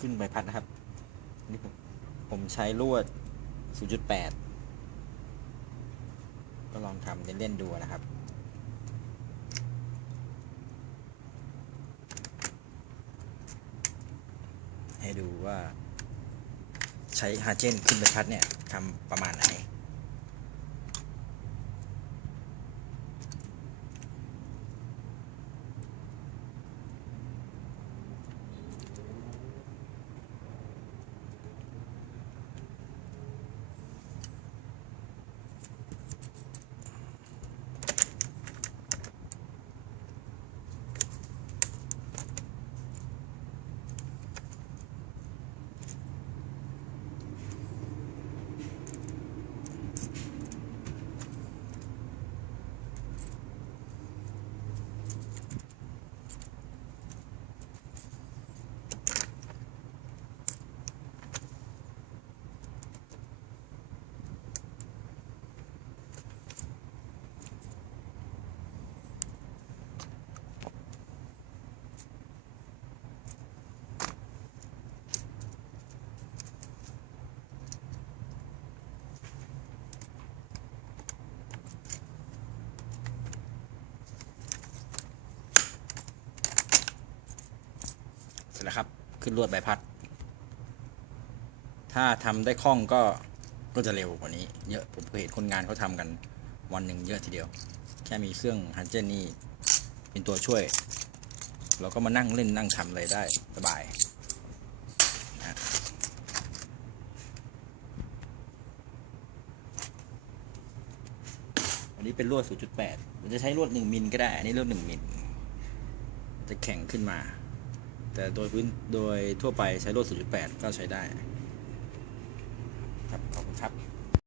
ขึ้นใบพัดนะครับ นี่ผมผมใช้ลวด 0.8 ก็ลองทำเล่นๆดูนะครับให้ดูว่าใช้ฮาเจนขึ้นใบพัดเนี่ยทำประมาณไหน ร็จแล้วครับ ขึ้นลวดใบพัด ถ้าทำได้คล่องก็ก็จะเร็วกว่านี้ เยอะผมเคยเห็นคนงานเขาทำกันวันหนึ่งเยอะทีเดียว แค่มีเครื่องฮันเจนนี่เป็นตัวช่วย เราก็มานั่งเล่นนั่งทำอะไรได้สบายนะอันนี้เป็นลวด 0.8มันจะใช้ลวด 1 มิลก็ได้ อันนี้ลวด 1 มิล จะแข็งขึ้นมา แต่โดยพื้นโดยทั่วไปใช้ลวด0.8 ก็ใช้ได้ ครับ ขอบคุณครับ